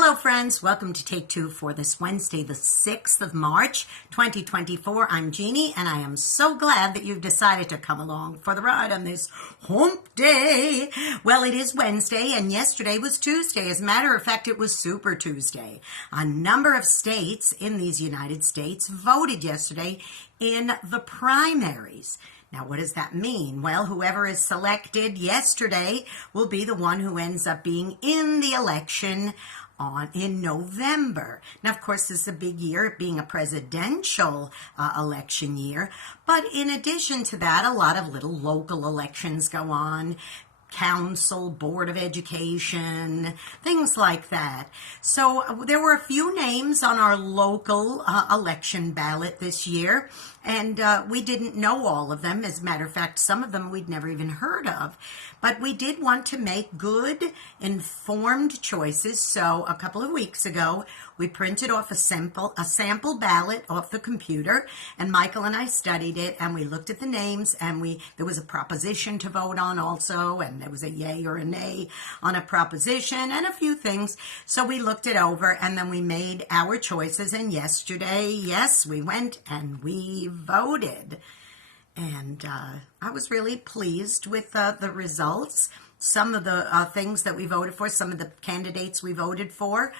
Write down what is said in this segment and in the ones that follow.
Hello friends, welcome to Take Two for this Wednesday, the 6th of March, 2024. I'm Jeannie and I am so glad that you've decided to come along for the ride on this hump day. Well, it is Wednesday and yesterday was Tuesday. As a matter of fact, it was Super Tuesday. A number of states in these United States voted yesterday in the primaries. Now, what does that mean? Well, whoever is selected yesterday will be the one who ends up being in the election in November. Now, of course, this is a big year, it being a presidential election year. But in addition to that, a lot of little local elections go on. Council, Board of Education, things like that. So there were a few names on our local election ballot this year, and we didn't know all of them. As a matter of fact, some of them we'd never even heard of. But we did want to make good, informed choices. So a couple of weeks ago, we printed off a sample ballot off the computer, and Michael and I studied it, and we looked at the names, and there was a proposition to vote on also, and there was a yay or a nay on a proposition and a few things. So we looked it over, and then we made our choices, and yesterday, yes, we went and we voted. And I was really pleased with the results. Some of the things that we voted for, some of the candidates we voted for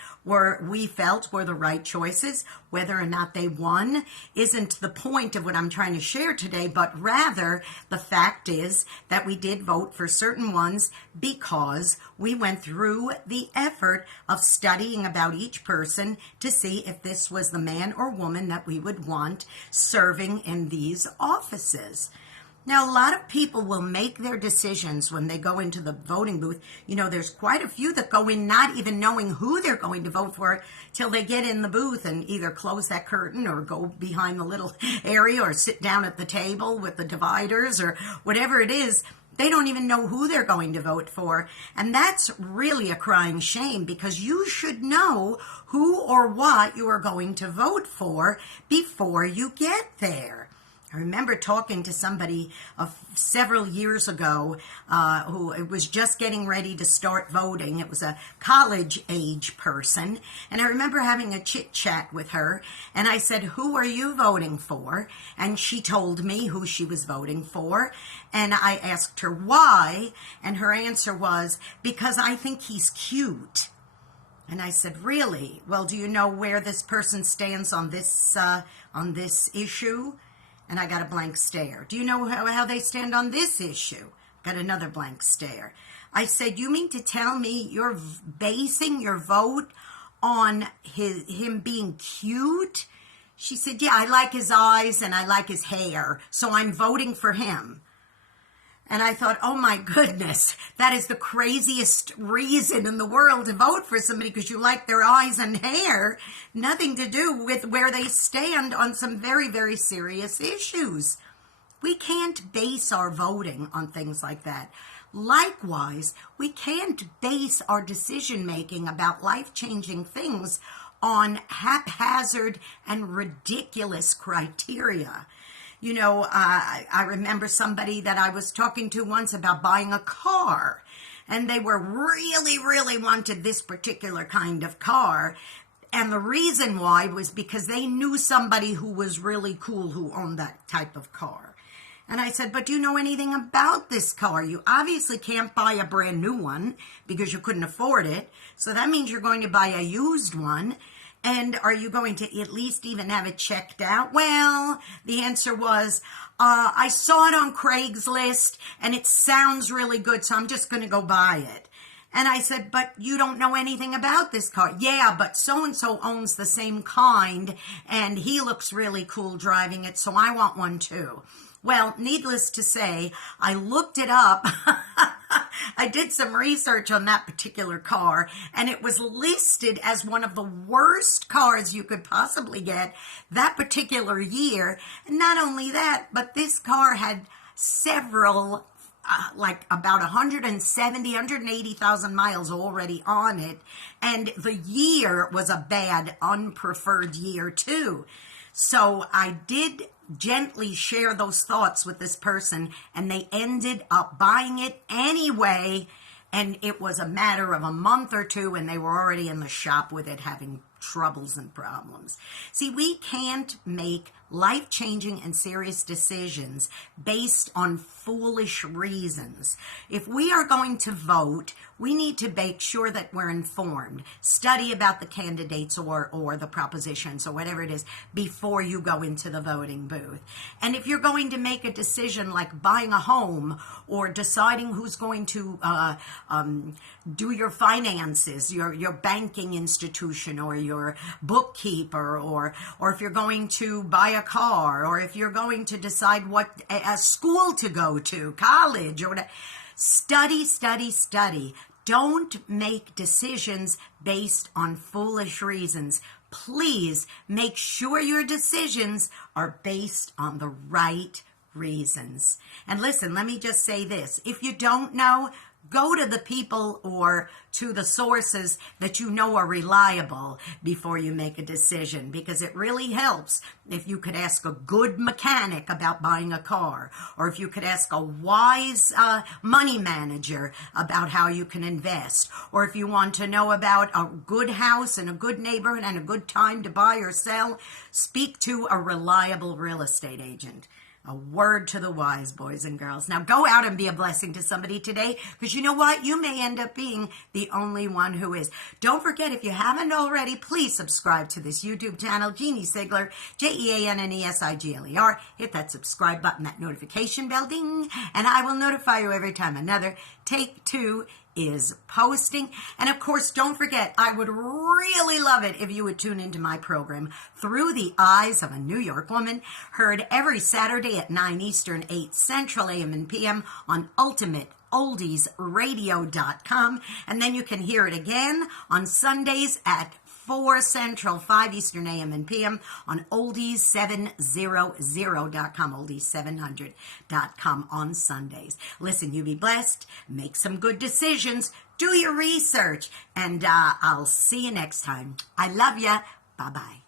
we felt were the right choices. Whether or not they won isn't the point of what I'm trying to share today, but rather the fact is that we did vote for certain ones because we went through the effort of studying about each person to see if this was the man or woman that we would want serving in these offices. Now, a lot of people will make their decisions when they go into the voting booth. You know, there's quite a few that go in not even knowing who they're going to vote for till they get in the booth and either close that curtain or go behind the little area or sit down at the table with the dividers or whatever it is. They don't even know who they're going to vote for. And that's really a crying shame because you should know who or what you are going to vote for before you get there. I remember talking to somebody several years ago who was just getting ready to start voting. It was a college-age person, and I remember having a chit-chat with her, and I said, "Who are you voting for?" And she told me who she was voting for, and I asked her why, and her answer was, "Because I think he's cute." And I said, "Really? Well, do you know where this person stands on this issue?" And I got a blank stare. Do you know how they stand on this issue? Got another blank stare. I said, "You mean to tell me you're basing your vote on him being cute?" She said, "Yeah, I like his eyes and I like his hair, so I'm voting for him." And I thought, oh my goodness, that is the craziest reason in the world to vote for somebody because you like their eyes and hair. Nothing to do with where they stand on some very, very serious issues. We can't base our voting on things like that. Likewise, we can't base our decision-making about life-changing things on haphazard and ridiculous criteria. You know, I remember somebody that I was talking to once about buying a car, and they were really wanted this particular kind of car. And the reason why was because they knew somebody who was really cool who owned that type of car. And I said, "But do you know anything about this car? You obviously can't buy a brand new one because you couldn't afford it. So that means you're going to buy a used one. And are you going to at least even have it checked out?" Well, the answer was, "I saw it on Craigslist and it sounds really good, so I'm just going to go buy it." And I said, "But you don't know anything about this car." "Yeah, but so-and-so owns the same kind and he looks really cool driving it, so I want one too." Well, needless to say, I looked it up. I did some research on that particular car, and it was listed as one of the worst cars you could possibly get that particular year. And not only that, but this car had several, like about 170, 180,000 miles already on it. And the year was a bad, unpreferred year too. So I did gently share those thoughts with this person, and they ended up buying it anyway. and it was a matter of a month or two, and they were already in the shop with it, having troubles and problems. See, we can't make life-changing and serious decisions based on foolish reasons. If we are going to vote, we need to make sure that we're informed. Study about the candidates or the propositions or whatever it is before you go into the voting booth. And if you're going to make a decision like buying a home or deciding who's going to do your finances, your banking institution or your bookkeeper, or if you're going to buy a car, or if you're going to decide what a school to go to, college, or whatever, study, study, study. Don't make decisions based on foolish reasons. Please make sure your decisions are based on the right reasons. And listen, let me just say this. If you don't know, go to the people or to the sources that you know are reliable before you make a decision, because it really helps if you could ask a good mechanic about buying a car, or if you could ask a wise money manager about how you can invest, or if you want to know about a good house and a good neighborhood and a good time to buy or sell, speak to a reliable real estate agent. A word to the wise, boys and girls. Now go out and be a blessing to somebody today, because you know what? You may end up being the only one who is. Don't forget, if you haven't already, please subscribe to this YouTube channel, Jeanne Sigler, JeanneSigler. Hit that subscribe button, that notification bell, ding, and I will notify you every time another Take Two is posting. And of course, don't forget, I would really love it if you would tune into my program, Through the Eyes of a New York Woman, heard every Saturday at 9 Eastern, 8 Central AM and PM on UltimateOldiesRadio.com. And then you can hear it again on Sundays at 4 Central, 5 Eastern AM and PM on oldies700.com, oldies700.com on Sundays. Listen, you be blessed, make some good decisions, do your research, and I'll see you next time. I love ya. Bye-bye.